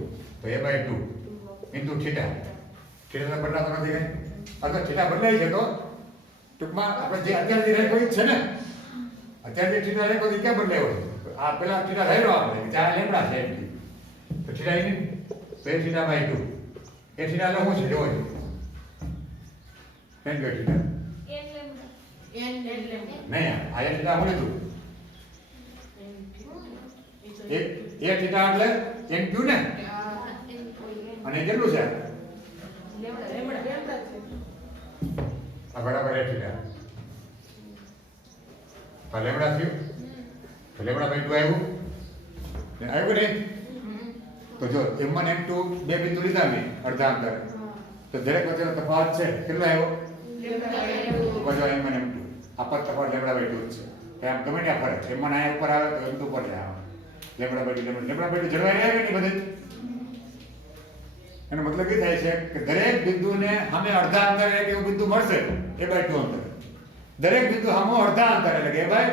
તો a બાય 2 બિંદુ થીટા તો બદલાતો નથી કઈ અગર થીટા બદલાય છે તો ટૂંકમાં આપણે જે અત્યારે જે રેખો છે ને અત્યારે જે થીટા રેખો એ ક્યાં બદલાયો છે આ પેલા થીટા રહેલો આપણે ચાર લેમડા છે તો થીટા એની તો એ થીટા બાય 2 એ થીટા લો શું છે જોવો કેમ કે થીટા નહીં આ એ થીટા હું લીધું એ થીટા એટલે n q ને અને કેટલું છે આ બરાબર એ થીટા આ લેમડા થયું તો લેમડા બાય 2 આવ્યું ને તો જો m1 m2 બે બિંદુ લીધા મેં અડધા અંતર તો દરેક વચ્ચેનો તફાવત છે કેટલો આવ્યો બધો m1 m2 આ પર તફાવત લેમડા બાય 2 છે તો આમ ગમે ત્યાં ફરે m1 આ ઉપર આવે તો m2 ઉપર જાય લેમડા બાય 2 લેમડા બાય 2 જળવાઈ રહે કે નહીં બધે એનો મતલબ એ થાય છે કે દરેક બિંદુને સામે અડધા અંતરે એક એવું બિંદુ મળશે a બાય 2 અંતરે દરેક બિંદુ સામે અડધા અંતરે એટલે કે a બાય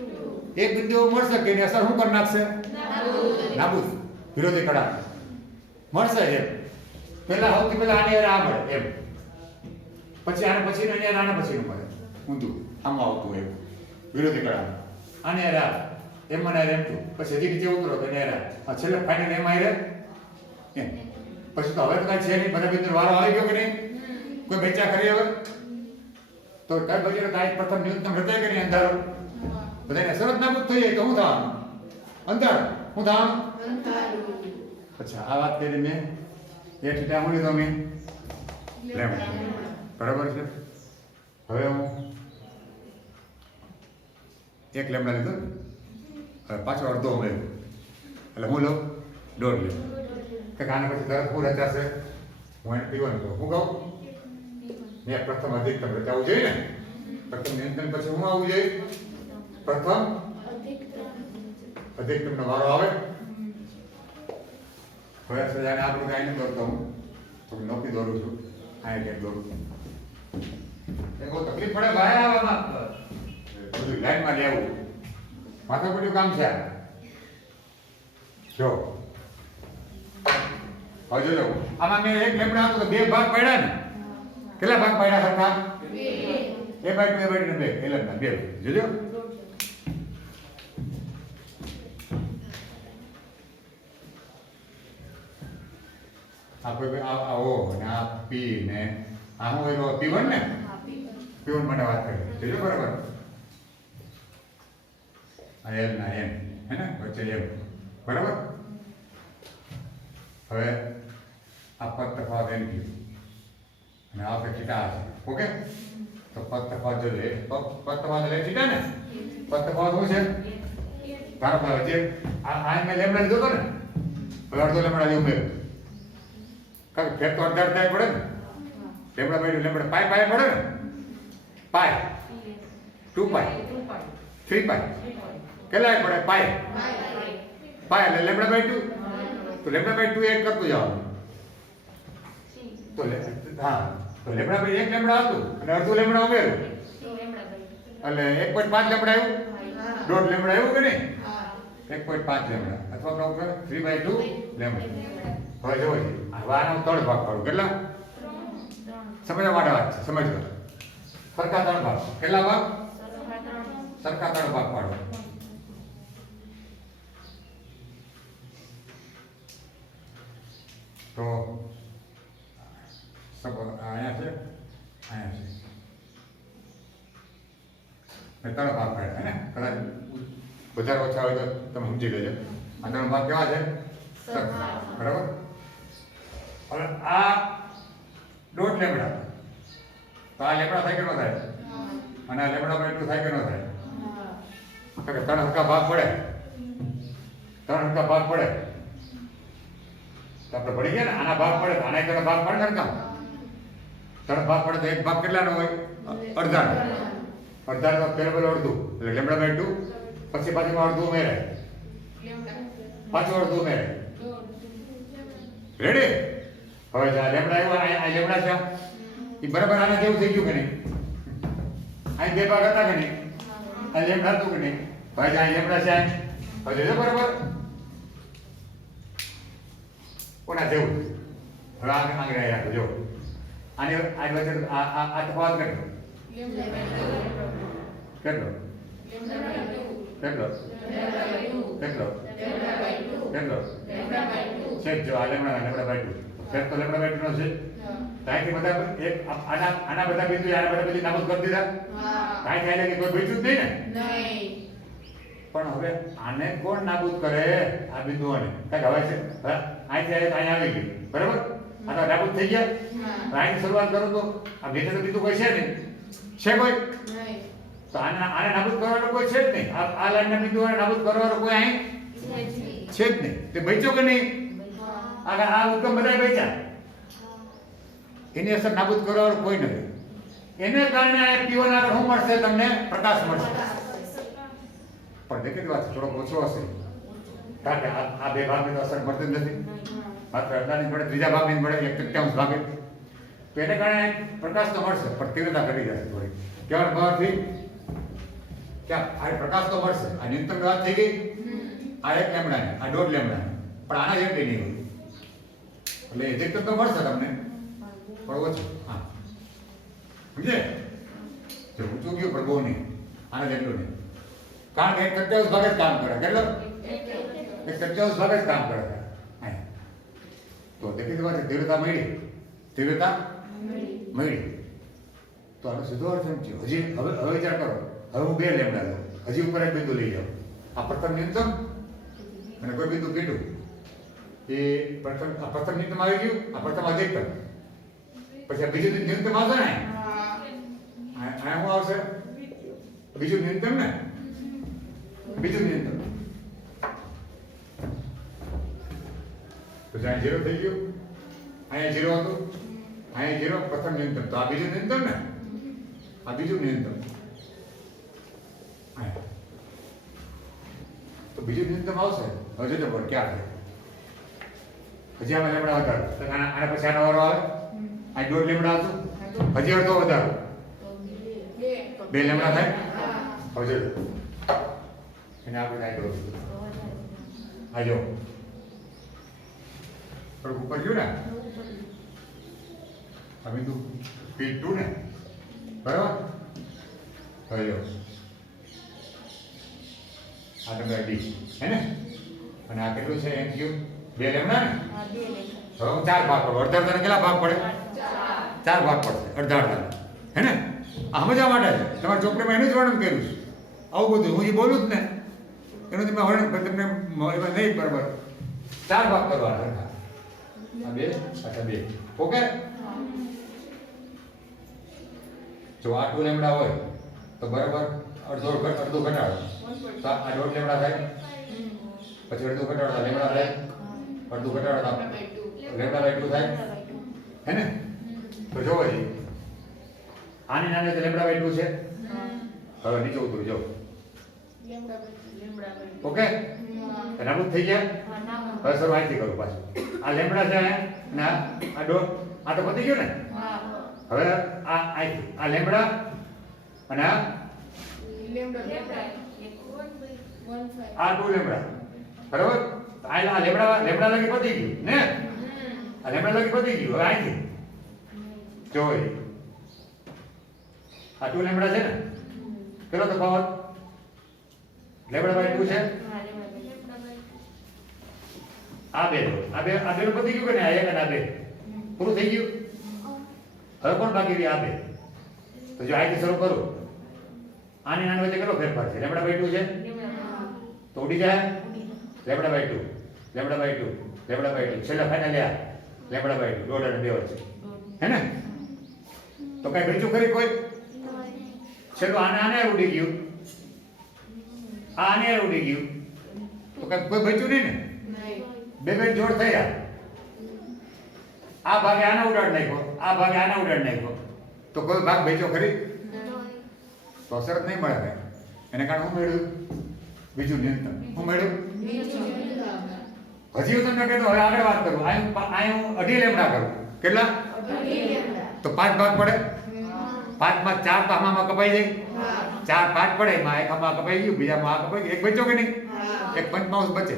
2 એક બિંદુ મળશે કે એની અસર શું કરી નાખશે નાબૂદ વિરોધી કડા મળશે એમ પહેલા સૌથી પહેલા આને આ મળે એમ પછી આને પછી ને આને પછી મળે ઊંધું આમ આવતું એમ વિરોધી કડા આને આ એમ મને એમ2 પછી હજી નીચે ઉતરો તો ને આ છેલ્લે ફાઇનલ એમ આઈ રહે એમ પછી તો હવે તો કાંઈ છે નહીં બધા બિંદુ વારો આવી ગયો કે નહીં કોઈ બેચા કરી હવે તો કઈ બજેટ કાંઈ પ્રથમ ન્યૂનતમ હૃદય કે નહીં અંધારો બધાને શરત નાબૂદ થઈ જાય તો શું થવાનું અંધારો શું થવાનું અચ્છા આ વાત કરી મેં એ થીટા હું લીધો મેં લેમડા બરાબર છે હવે હું એક લેમડા લીધો હવે પાછો અડધો ઉમેર્યો એટલે હું લઉં દોઢ લઉં કે આના પછી તરત હું રચાશે હું એને પીવાનું કહું હું કહું મેં પ્રથમ અધિકતમ રચાવવું જોઈએ ને પ્રથમ ન્યૂનતમ પછી હું આવવું જોઈએ પ્રથમ અધિકતમનો વારો આવે હવે સજાને આપણું કાંઈ નહીં દોરતો હું તો નોકી દોરું છું આ એક દોરું એ બહુ તકલીફ પડે ભાઈ આવામાં બધું લાઈનમાં લેવું માથા પડ્યું કામ છે જો હવે જોજો આમાં મેં એક લેમડા હતો તો બે ભાગ પાડ્યા ને કેટલા ભાગ પાડ્યા સરખા એ બાય 2 ને બે એ લેમડા બે જોજો આ કોઈ આ ઓ ને આ પી ને આ હું એનો p1 ને p1 માટે વાત કરી જોજો બરાબર આ l ના n હે ને વચ્ચે m બરાબર હવે આ પદ તફાવત n ક્યુ અને આ ફે થીટા છે ઓકે તો પદ તફાવત જો લે પદ તફાવત લે થીટા ને પદ તફાવત શું છે ધારો કે જે આ મેં લેમડા લીધો તો ને હવે અડધો લેમડા જેવું મેં કારણ ફેર તો અડધા અડધા પડે ને લેમડા બાય લેમડા પાય પાય પડે ને પાય 2 પાય 3 પાય કેટલા પડે પાય પાય એટલે લેમડા બાય 2 તો લેમડા બાય 2 એડ કરતું જાવ તો હા તો લેમડા બાય 1 લેમડા હતું અને અડધું લેમડા ઉમેર્યું એટલે 1.5 લેમડા આવ્યું દોઢ લેમડા આવ્યું કે નહીં 1.5 લેમડા અથવા તો 3/2 લેમડા હવે જોવો હવે આનો 3 ભાગ પાડું કેટલા સમજવા માટે વાત છે સમજવા સરખા 3 ભાગ કેટલા ભાગ સરખા 3 ભાગ પાડો તો સબ આયા છે મેં 3 ભાગ પાડ્યા ને કદાચ વધારે ઓછા હોય તો તમે સમજી લેજો આ 3 ભાગ કેવા છે બરાબર હવે આ દોઢ લેમડા તો આ લેમડા થાય કે ન થાય અને આ લેમડા બાય 2 થાય કે ન થાય તો કે 3 હરખા ભાગ પડે 3 હરખા ભાગ પડે તો આપણે ભણી ગયા ને આના ભાગ પડે આના એક ભાગ પડે હરખા 3 ભાગ પડે તો એક ભાગ કેટલાનો હોય અડધા તો પેલું અડધું એટલે લેમડા બાય 2 પછી પાછું અડધું ઉમેરાય પાછું અડધું ઉમેરાય રેડી હવે આ લેમડા આવ્યો આ લેમડા છે એ બરાબર આના જેવું થઈ ગયું કે નહીં આ બે ભાગ હતા કે નહીં આ લેમડા હતું કે નહીં હવે આ લેમડા છે હવે જોજો બરાબર કોના જેવું હવે આગળ આવ્યા જો આની આ વચ્ચે આ તફાવત કરી કેટલો કેટલો કેટલો કેટલો છેક જો આ લેમડા બાય 2 છેક તો લેમડા બાય 2 નો છે કાંઈ બધા એક આના બધા બિંદુ આના બધા બિંદુ નાબૂદ કરી દીધા કાંઈ થાય કે કોઈ બચ્યું જ નહીં ને પણ હવે આને કોણ નાબૂદ કરે આ બિંદુઓને કાંઈક હવે છે અહીંથી આવે તો અહીં આવી ગયું બરાબર આ તો નાબૂદ થઈ ગયા અહીંથી શરૂઆત કરું તો આ ભેટે તો બિંદુ કોઈ છે નહીં છે કોઈ તો આને નાબૂદ કરવાનો કોઈ છે જ નહીં આ લાઈનના બિંદુઓને નાબૂદ કરવાનો કોઈ અહીં છે જ નહીં તે બચ્યો કે નહીં આ ઉત્તમ બધા બચ્યા એની અસર નાબૂદ કરવાનું કોઈ નથી એને કારણે આ P1 આગળ શું મળશે તમને પ્રકાશ મળશે પણ દેખીતી વાત થોડોક ઓછો હશે કારણ કે આ બે ભાગની અસર મળતી જ નથી માત્ર અડધાની મળે ત્રીજા ભાગની મળે 1/3 ભાગે તો એને કારણે પ્રકાશ તો મળશે પણ તીવ્રતા ઘટી જશે થોડી કેવળ ભાવથી ક્યાં આ પ્રકાશ તો મળશે આ ન્યૂનતમ વાત થઈ ગઈ આ 1 લેમ્બડા આ 1.5 લેમ્બડા પણ આના જેટલી નહીં હોય એટલે એજેક્ટ તો મળશે તમને પણ ઓછું હા સમજે જો ઊંચું ગયું પણ બહુ નહીં આના જેટલું નહીં કારણ કે 1/23 ભાગ જ કામ કરે કેટલો 1/23 ભાગ જ કામ કરે તો દેખીતી વાત તીવ્રતા મળી તો આનો સીધો અર્થ એમ થયો હજી હવે વિચાર કરો હવે હું 2 લેમ્બડા લઉં હજી ઉપર એક બિંદુ લઈ જાઉં આ પ્રથમ ન્યૂનતમ અને કોઈ બિંદુ કીધું એ પ્રથમ ન્યૂનતમ આવી ગયું આ પ્રથમ અધિકતમ પછી આ બીજું ન્યૂનતમ આવશે ને આ શું આવશે બીજું ન્યૂનતમ ને બીજું ન્યૂનતમ તો જ્યાં 0 થઈ ગયું અહીંયા 0 હતું અહીંયા 0 પ્રથમ ન્યૂનતમ તો આ બીજું ન્યૂનતમ ને આ બીજું ન્યૂનતમ તો બીજું ન્યૂનતમ આવશે હવે જોજો બોલ ક્યાં છે હજી આમાં લેમડા વધારો તો આના પછી આનો વારો આવે આ 1.5 લેમડા હતું હજી અડધો વધારો 2 લેમડા થાય હવે જોજો એને આપણે કાંઈ દોર આ જો થોડુંક ઉપર ગયું ને આ બિંદુ P2 ને બરાબર હવે જો આ નંબર D હે ને અને આ કેટલું છે એમ થયું 2 લેમડા ને હવે હું 4 ભાગ પડું અડધા અડધાને કેટલા ભાગ પડે 4 ભાગ પડશે અડધા હે ને આ સમજવા માટે છે તમારા ચોપડીમાં એનું જ વર્ણન કર્યું છે આવું બધું હું જે બોલું જ ને એનું તમે વર્ણન તમને એમાં નહીં બરાબર 4 ભાગ કરવાના આ 2 અચ્છા 2 ઓકે જો આ 2 લેમડા હોય તો બરાબર અડધો ઘટાડો તો આ 1.5 લેમડા થાય પછી અડધું ઘટાડો લેમડા થાય અડધું ઘટાડો લેમડા બાય 2 થાય હે ને તો જોવો જી આની નાની તો લેમડા બાય 2 છે હવે નીચે ઉતરો જો ઓકે નાબૂદ થઈ ગયા હવે સર વાંચી કરું પાછું આ લેમડા છે ને આ ડોટ આ તો પતી ગયું ને હવે આ લેમડા અને આ 2 લેમડા બરાબર આ લેમડા લગી પતી ગયું ને આ લેમડા લગી પતી ગયું હવે અહીંથી જો આ 2 લેમડા છે ને કેટલો તફાવત લેમડા બાય 2 છે આ બે પતી ગયું કે ને આ એક અને આ બે પૂરું થઈ ગયું હવે કોણ બાકી રહી આ બે તો જો અહીંથી શરૂ કરું આની નાની વચ્ચે કેટલો ફેરફાર છે લેમડા બાય 2 છે તો ઉડી જાય lambda by 2 lambda by 2 lambda by 2 છેલ્લા ફાઇનલ આ લેમડા બાય 2 દોઢ અને 2 વચ્ચે હે ને તો કઈ બીજું ખરી કોઈ છેલ્લું આને ઉડી ગયું આને ઉડી ગયું તો કઈ કોઈ બચ્યું નહીં ને બે જોડ થયા આ ભાગે આને ઉડાડ નાખ્યો આ ભાગે આને ઉડાડ નાખ્યો તો કોઈ ભાગ બચ્યો ખરી તો અસર નહીં મળે ભાઈ એને કારણે હું મેળવ્યું બીજું ન્યૂનતમ હું મેળવ્યું હજી હું તમને કહેતો હવે આગળ વાત કરું અહીં હું 2.5 લેમડા કરું કેટલા તો 5 ભાગ પડે 5 માં 4 તો આમાં કપાઈ જાય 4 5 પડે એમાં એક આમાં કપાઈ ગયું બીજામાં આ કપાઈ ગયું એક બચ્યો કે નહીં એક પંચમાંશ બચે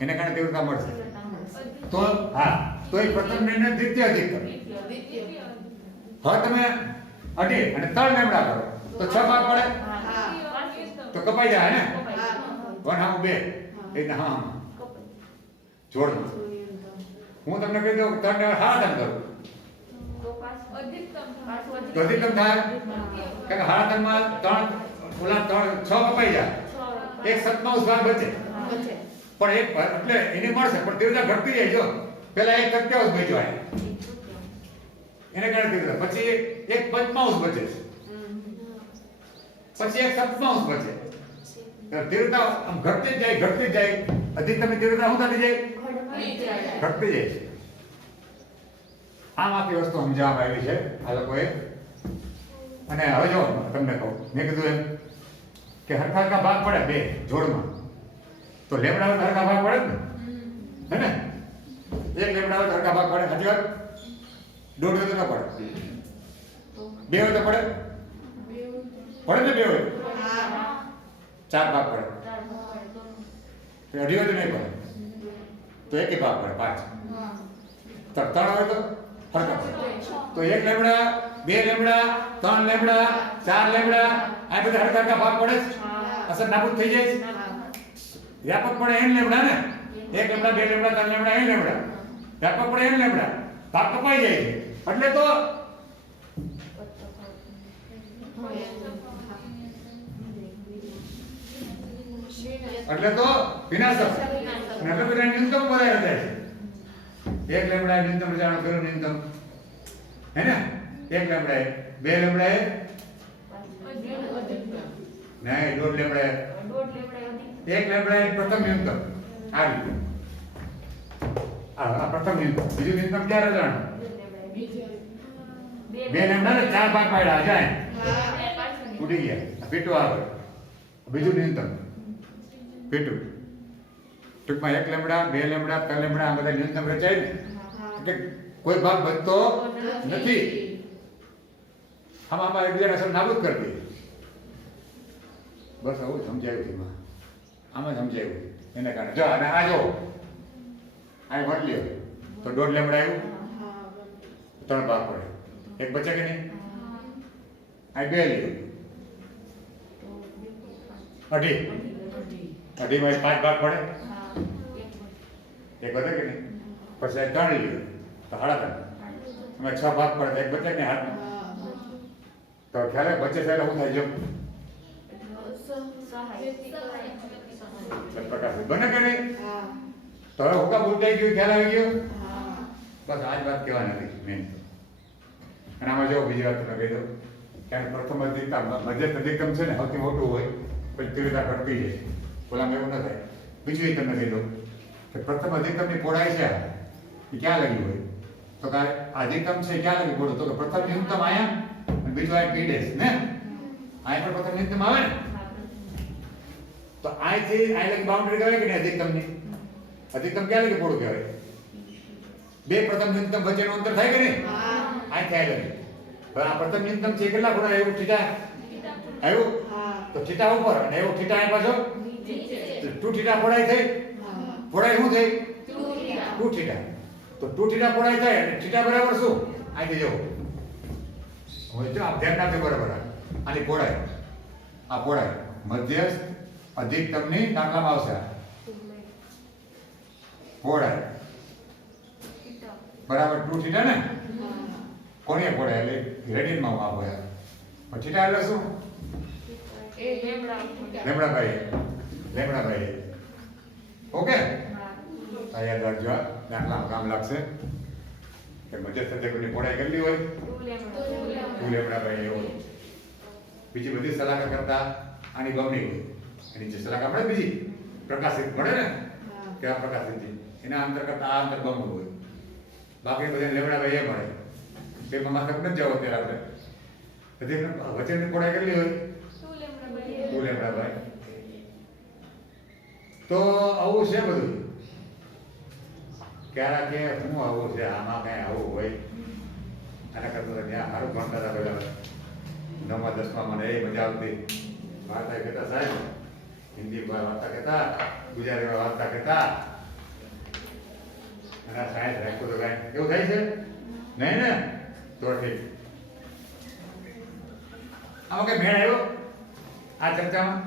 એને કારણે તીવ્રતા મળશે તો હા તો એ પ્રથમ નિર્ણય દ્વિતીય અધિકતમ હવે તમે અઢી અને 3 લેમડા કરો તો 6 ભાગ પડે તો કપાઈ જાય ને 1 હામું 2 એટલે હા જોડ હું તમને કહી દઉં 3 ને 7 કરું તો અધિકતમ થાય કે 7 માં 3 ઓલા 6 કપાઈ જાય એક 27 ભાગ બચે પણ એક એટલે એને મળશે પણ તીવ્રતા ઘટતી જાય જો પહેલા એક 27 બચ્યો આ એને કારણે તીવ્રતા પછી એક 25 બચે પછી એક 27 બચે તીવ્રતા આમ ઘટતી જ જાય અધિકતમની તીવ્રતા શું થતી જાય ઘટતી જાય આમ આખી વસ્તુ સમજાવવામાં આવી છે આ લોકોએ અને હવે જો તમને કહું મેં કીધું એમ કે હરખા ભાગ પડે બે જોડમાં તો લેમડા હોય તો હરખા ભાગ પડે ને હે ને એક લેમડા હોય તો હરખા ભાગ પડે સાચી વાત દોઢ હોય તો ન પડે બે હોય તો પડે પડે ને બે હોય 4 ભાગ પડે તો અઢી હોય તો નહીં પડે તો એક ભાગ પડે 5 તો 3 હોય તો હરખા તો એક લેમડા 2 લેમડા 3 લેમડા 4 લેમડા આ બધા હરખા ભાગ પડે અસર નાબૂદ થઈ જાય વ્યાપક પડે n લેમડા ને 1 lambda 2 lambda 3 lambda n lambda વ્યાપક પડે n લેમડા ભાગ કપાઈ જાય છે એટલે તો વિનાશક નકર બધા ન્યૂનતમ વધારે જાય છે 1 લેમડા ન્યૂનતમ જાણો કરો ન્યૂનતમ है ना 1 लेमड़ा है 2 लेमड़ा है नहीं 2 लेमड़ा है 1 लेमड़ा है प्रथम न्यूनतम आ प्रथम न्यूनतम बीजू न्यूनतम क्या रहा जानो 2 लेमड़ा ने 4 भाग पाड़ा आ जाए उड़ी गया पेटू आ बीजू न्यूनतम पेटू टूंकમાં 1 લેમડા 2 લેમડા 3 લેમડા આ બધા ન્યૂનતમ રચાય ને એટલે કોઈ ભાગ બચતો નથી આમાં એકબીજાને અસર નાબૂદ કરી દે બસ આવું સમજાયું છે આમાં સમજાયું એને કારણે જો અને આ જો આ વટ લ્યો તો 1.5 લેમડા આવ્યું 3 ભાગ પડે એક બચે કે નહીં આ 2 લ્યો અઢી માં 5 ભાગ પડે એક બચે કે નહીં પછી 3 લ્યો તો 3.5 में 6 भाग पड़े एक बचे ने हाथ तो ख्याल है बच्चे से હું થાય જો પ્રકાશ બને કે નહીં તો હવે હોકા બોલતા ગયો ખ્યાલ આવી ગયો બસ આજ વાત કહેવાની હતી મેન અને આમાં જો બીજી વાત તમે કહી દો કે પ્રથમ અધિકતમ મધ્યસ્થ અધિકતમ છે ને સૌથી મોટું હોય પછી તીવ્રતા ઘટતી જાય ઓલામાં એવું ન થાય બીજું એ તમને કહી દો કે પ્રથમ અધિકતમની પહોળાઈ છે એ ક્યાં લગી હોય तो का अधिकतम से क्या लगे बोलो तो प्रथम न्यूनतम आया और बीजो आया पीडेस ने आया पर प्रथम न्यूनतम आवे ने तो आय थी आय लगी बाउंड्री कहे कि नहीं अधिकतम क्या लगे बोलो कहे बे प्रथम न्यूनतम वच्चे नो अंतर थाय के नहीं आय थाय लगे पर आ प्रथम न्यूनतम છે કેટલા ખૂણા આવ્યું થીટા આવ્યું તો થીટા ઉપર અને એવો થીટા આય પાછો 2 થીટા પહોળાઈ થઈ પહોળાઈ શું થઈ 2 થીટા तो 2 थीटा पढ़ाई થાય અને થીટા બરાબર શું આ દેજો હવે જો આપ ધ્યાન રાખજો બરાબર આની પહોળાઈ મધ્યસ્થ અધિકતમની દાખલામાં આવશે પહોળાઈ બરાબર 2 થીટા ને કોણીય પહોળાઈ એટલે રેડિયનમાં માપ હોય પણ થીટા એટલે શું લેમડા ભાઈ ઓકે આ યાદ રાખજો દાખલામાં કામ લાગશે કે મધ્યસ્થ અધિકતમની પહોળાઈ કેટલી હોય 2 લેમડા ભાઈ એવું બીજી બધી સલાહ કરતા આની બમણી હોય એની જે સલાહ આપણે બીજી પ્રકાશિત મળે ને કે આ પ્રકાશિત એના અંતર કરતા આ અંતર બમણું હોય બાકી બધા લેમડા ભાઈ એ મળે તેમાં માથે નથી જવો ત્યારે આપણે વચ્ચેની પહોળાઈ કેટલી હોય 2 લેમડા ભાઈ તો આવું છે બધું ક્યારે કે હું આવું છે આમાં કઈ આવું હોય આના કરતા ત્યાં સારું ભણતા હતા પેલા 9મા 10મા મને એ મજા આવતી વાર્તા કહેતા સાહેબ હિન્દી વાર્તા કહેતા ગુજરાતીમાં વાર્તા કહેતા અને સાયન્સ રાખ્યું તો કઈ એવું થાય છે નહીં ને તો ઠીક આમાં કઈ મેળ આવ્યો આ ચર્ચામાં?